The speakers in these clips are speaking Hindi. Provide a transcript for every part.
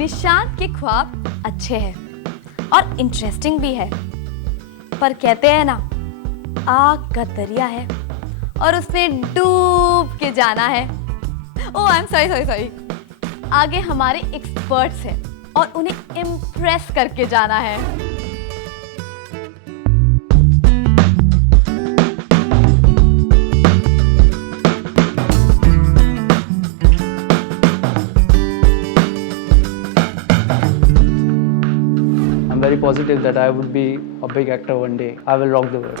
निशांत के ख्वाब अच्छे हैं और इंटरेस्टिंग भी है, पर कहते हैं ना, आग का दरिया है और उसमें डूब के जाना है। ओह आई एम सॉरी। आगे हमारे एक्सपर्ट्स हैं और उन्हें इम्प्रेस करके जाना है। I'm very positive that I would be a big actor one day. I will rock the world.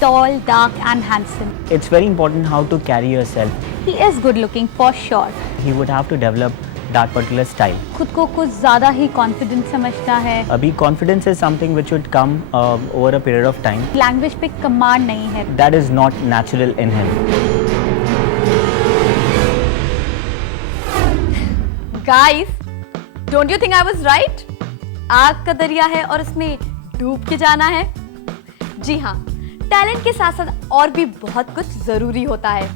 Tall, dark and handsome. It's very important how to carry yourself. He is good looking for sure. He would have to develop that particular style. खुद को कुछ ज़्यादा ही confident समझता है. अभी confidence is something which would come over a period of time. Language पे command नहीं है. That is not natural in him. Guys, don't you think I was right? आग का दरिया है और उसमें डूब के जाना है। जी हाँ, टैलेंट के साथ साथ और भी बहुत कुछ जरूरी होता है,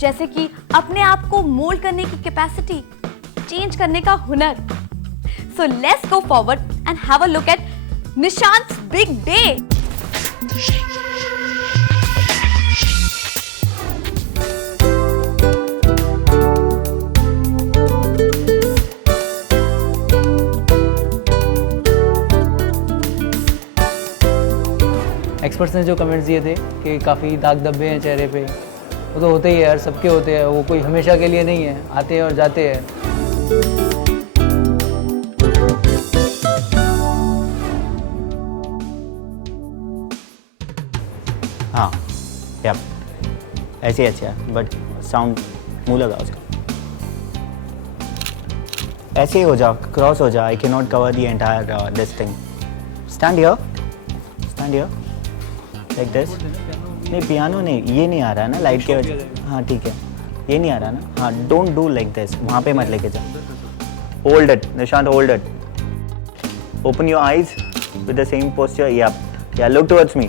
जैसे कि अपने आप को मोल्ड करने की कैपेसिटी, चेंज करने का हुनर। So let's go forward and have a look at Nishant's big day. Experts ने जो कमेंट्स दिए थे कि काफ़ी दाग धब्बे हैं चेहरे पे, वो तो होते ही है यार, सबके होते हैं, वो कोई हमेशा के लिए नहीं है, आते हैं और जाते हैं। हाँ, यप, ऐसे ही अच्छा है, बट साउंड मुँह लगा उसका। ऐसे ही हो जाओ, क्रॉस हो जाओ। I can not cover the entire this thing. Stand here like this. नहीं, पियानो नहीं, ये नहीं आ रहा है ना लाइट के वजह। हाँ ठीक है, ये नहीं आ रहा ना। हाँ, डोंट डू लाइक दिस, वहाँ पे मत लेके जाओ। Hold it Nishant, hold it. Open your eyes with the same posture. या look towards me.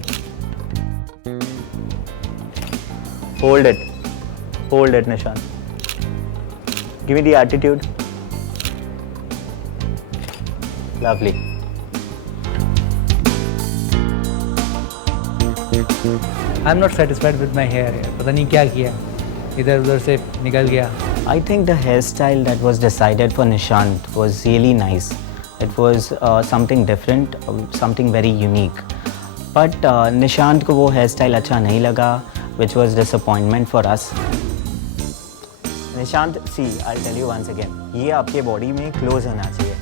Hold it Nishant. Give me the attitude. Lovely. I'm not satisfied with my hair यार, पता नहीं क्या किया, इधर उधर से निकल गया। I think the hairstyle that was decided for Nishant was really nice. It was something different, something very unique. But Nishant को वो hairstyle अच्छा नहीं लगा, which was disappointment for us. Nishant, see, I'll tell you once again. ये आपके body में close होना चाहिए.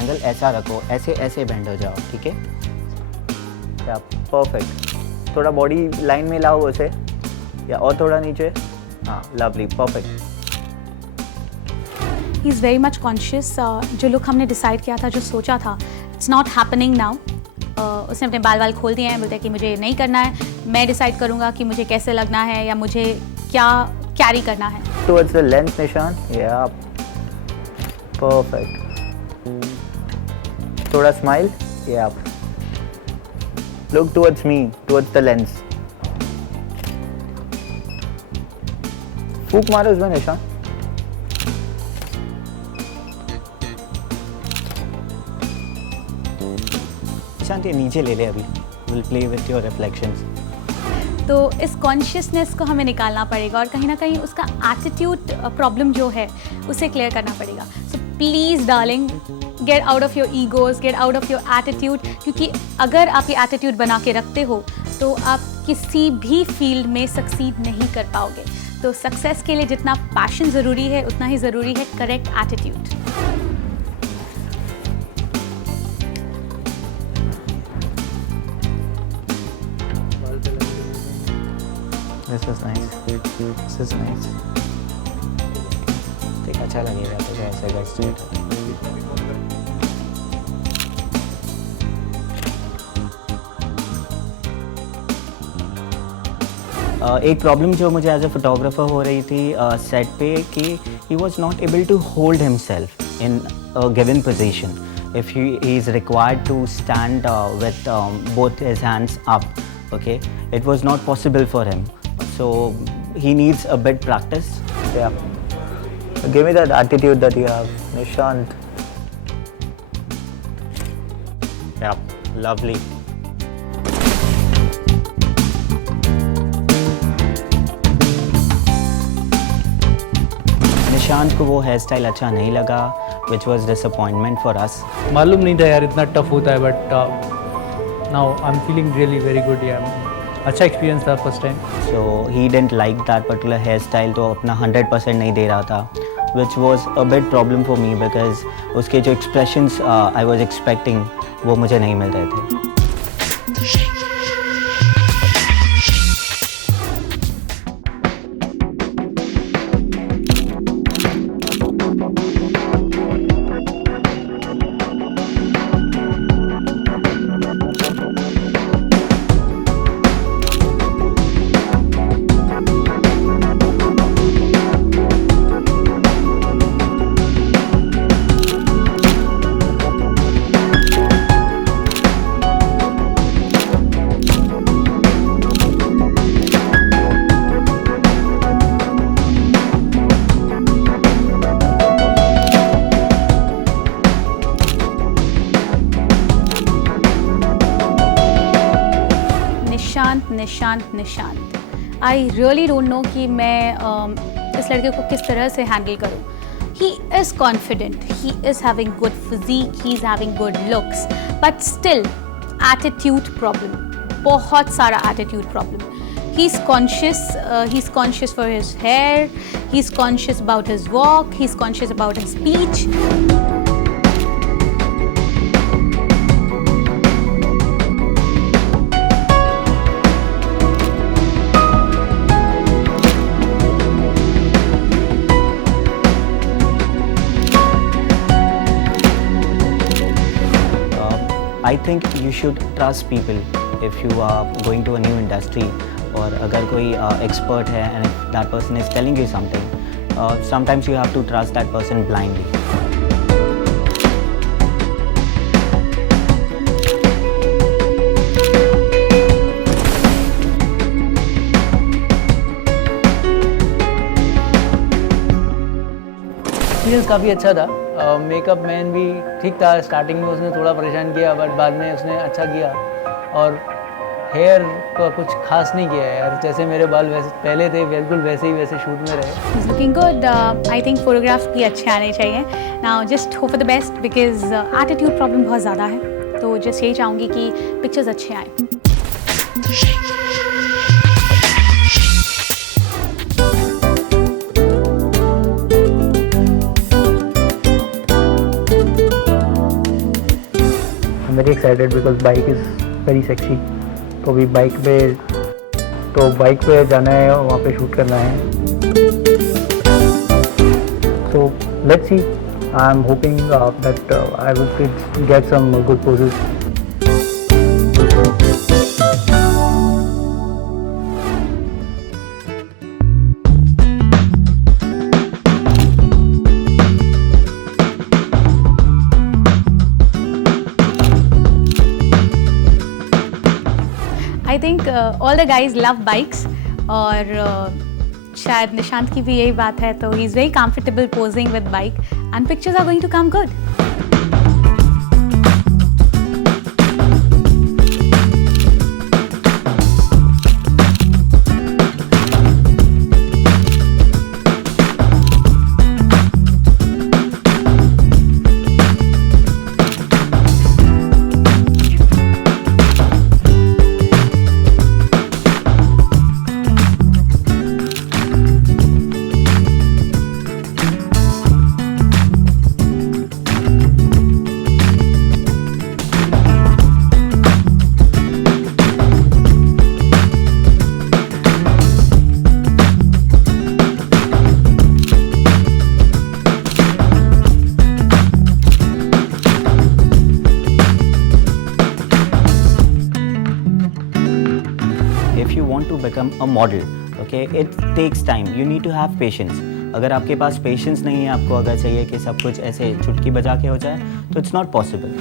Angle ऐसा रखो, ऐसे bend हो जाओ, ठीक है? या perfect. थोड़ा बॉडी लाइन में लाओ उसे, या और थोड़ा नीचे। हाँ, lovely, perfect. He is very much conscious. जो लुक हमने डिसाइड किया था, जो सोचा था, इट्स नॉट हैपनिंग नाउ। उसने अपने बाल खोल दिए हैं, बोलते हैं कि मुझे नहीं करना है, मैं डिसाइड करूँगा कि मुझे कैसे लगना है या मुझे क्या कैरी करना है। टुवर्ड्स द लेंस निशान, या परफेक्ट। थोड़ा स्माइल, या look towards me, towards the lens. फूक मारो उसमें निशान। निशान ये नीचे ले ले अभी। We'll play with your reflections. तो इस कॉन्शियसनेस को हमें निकालना पड़ेगा और कहीं ना कहीं उसका एटीट्यूड प्रॉब्लम जो है उसे क्लियर करना पड़ेगा। So please darling, get out of your egos, get out of your attitude, क्योंकि अगर आप ये एटीट्यूड बना के रखते हो तो आप किसी भी फील्ड में सक्सीड नहीं कर पाओगे। तो सक्सेस के लिए जितना पैशन ज़रूरी है, उतना ही ज़रूरी है correct attitude. This is nice. This is nice. ठीक, अच्छा लगेगा तुझे ऐसे का स्ट्रेट। एक प्रॉब्लम जो मुझे एज ए फोटोग्राफर हो रही थी सेट पे कि he was not able to hold himself in given position if he is required to stand with both his hands up. Okay, it was not possible for him, so he needs a bit practice. Yeah, give me that attitude that you have, Nishant. Yeah, lovely. Nishant को वो हेयर स्टाइल अच्छा नहीं लगा, which was disappointment for us. मालूम नहीं था यार इतना टफ होता है, but now I am feeling really very good यार. अच्छा एक्सपीरियंस था first time. So he didn't like that particular hairstyle, तो अपना 100% नहीं दे रहा था, which was a bit problem for me because उसके जो expressions I was expecting वो मुझे नहीं मिल रहे थे. Nishant I really don't know कि मैं इस लड़के को किस तरह से हैंडल करूँ. He is confident, he is having good physique, he is having good looks, but still attitude problem, बहुत सारा attitude problem. He's conscious for his hair, he's conscious about his walk, he's conscious about his speech. I think you should trust people if you are going to a new industry, और अगर कोई expert है and if that person is telling you something, sometimes you have to trust that person blindly. Experience काफ़ी अच्छा था. मेकअप मैन भी ठीक था. स्टार्टिंग में उसने थोड़ा परेशान किया, बट बाद में उसने अच्छा किया. और हेयर का कुछ खास नहीं किया यार. जैसे मेरे बाल वैसे पहले थे बिल्कुल वैसे ही वैसे शूट में रहे. He's looking good. I think photographs भी अच्छे आने चाहिए. Now just hope for the best because attitude problem बहुत ज़्यादा है. तो just यही चाहूँगी कि pictures अच्छे आए. I'm very excited because bike is very sexy. तो अभी बाइक पे जाना है, वहाँ पे शूट करना है. So let's see. I'm hoping that I will get some good poses. I think all the guys love bikes और शायद निशांत की भी यही बात है. तो he is very comfortable posing with bike and pictures are going to come good. If you want to become a model, okay, it takes time. You need to have patience. अगर आपके पास patience नहीं है, आपको अगर चाहिए कि सब कुछ ऐसे चुटकी बजा के हो जाए, तो it's not possible.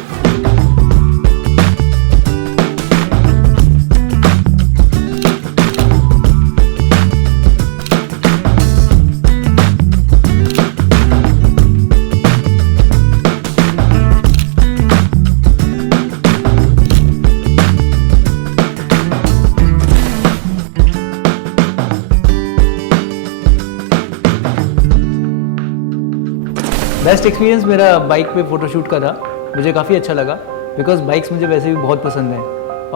Best experience मेरा बाइक पे फ़ोटोशूट का था। मुझे काफ़ी अच्छा लगा बिकॉज बाइक्स मुझे वैसे भी बहुत पसंद हैं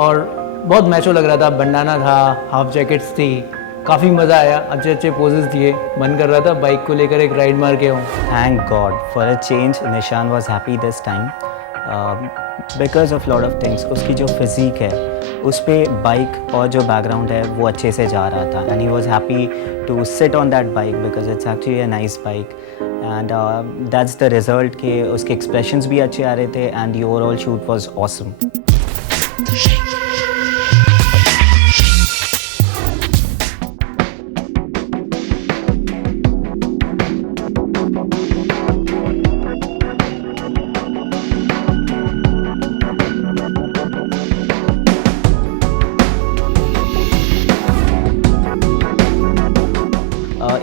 और बहुत मैचो लग रहा था। बंडाना था, हाफ जैकेट्स थी, काफ़ी मज़ा आया, अच्छे अच्छे पोजेस दिए। मन कर रहा था बाइक को लेकर एक राइड मार के आऊँ। Thank God for a change. Nishan was happy this time because of lot of things. उसकी जो फिजिक है उस पे बाइक और जो बैकग्राउंड है वो अच्छे से जा रहा था and he was happy to sit on that bike because it's actually a nice bike and that's the result कि उसके expressions भी अच्छे आ रहे थे and the overall shoot was awesome.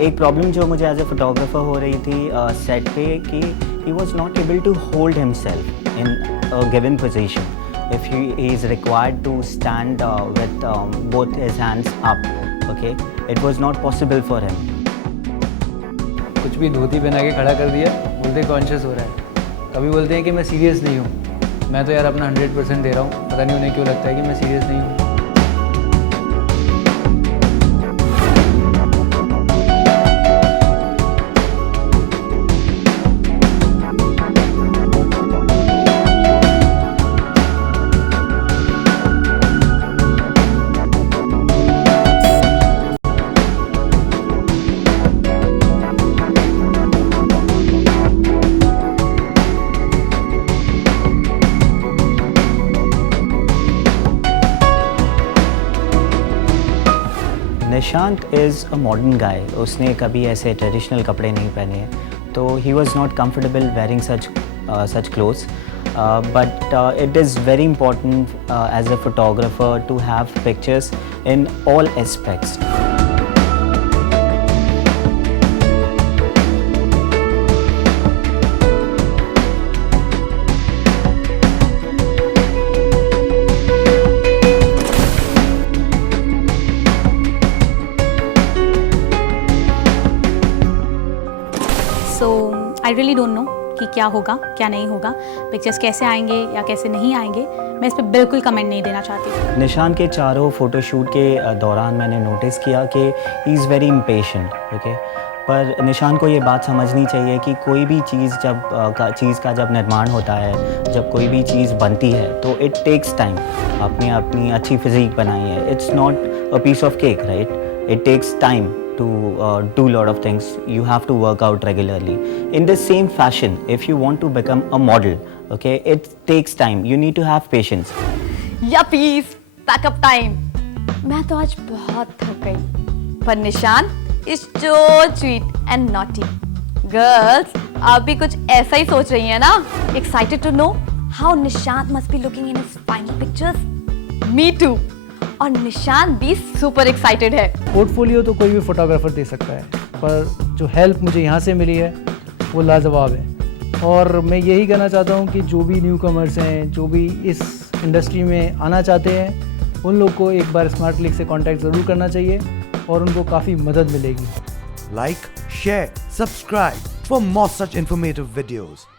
एक प्रॉब्लम जो मुझे एज ए फोटोग्राफर हो रही थी सेट पे कि he was not able to hold himself in a given position if he is required to stand with both his hands up okay it was not possible for him. कुछ भी धोती पहना के खड़ा कर दिया, बोलते कॉन्शियस हो रहा है. कभी बोलते हैं कि मैं सीरियस नहीं हूँ. मैं तो यार अपना 100% दे रहा हूँ. पता नहीं उन्हें क्यों लगता है कि मैं सीरियस नहीं हूँ. निशांत इज़ अ मॉडर्न गाय. उसने कभी ऐसे ट्रेडिशनल कपड़े नहीं पहने हैं, तो ही was not comfortable wearing such clothes. But it is very important as a photographer to have pictures in all aspects. So I really don't know कि क्या होगा क्या नहीं होगा, पिक्चर्स कैसे आएंगे या कैसे नहीं आएंगे. मैं इस पर बिल्कुल कमेंट नहीं देना चाहती. निशान के चारों फोटोशूट के दौरान मैंने नोटिस किया कि he is very impatient. Okay, पर निशान को ये बात समझनी चाहिए कि कोई भी चीज़ चीज़ का जब निर्माण होता है, जब कोई भी चीज़ बनती है तो इट टेक्स टाइम. आपने अपनी अच्छी फिजिक बनाई है, it's not a piece of cake, right? It takes time to do lot of things. You have to work out regularly. In the same fashion, if you want to become a model, okay, it takes time. You need to have patience. Yuppies, pack up time. मैं तो आज बहुत थक गई. पर निशान is so sweet and naughty. Girls, आप भी कुछ ऐसा ही सोच रही हैं ना? Excited to know how Nishant must be looking in his final pictures? Me too. और निशान भी सुपर एक्साइटेड है. पोर्टफोलियो तो कोई भी फोटोग्राफर दे सकता है, पर जो हेल्प मुझे यहाँ से मिली है वो लाजवाब है. और मैं यही कहना चाहता हूँ कि जो भी न्यू कमर्स हैं, जो भी इस इंडस्ट्री में आना चाहते हैं, उन लोग को एक बार स्मार्ट क्लिक से कांटेक्ट ज़रूर करना चाहिए और उनको काफ़ी मदद मिलेगी. Like, share, subscribe for more such informative videos.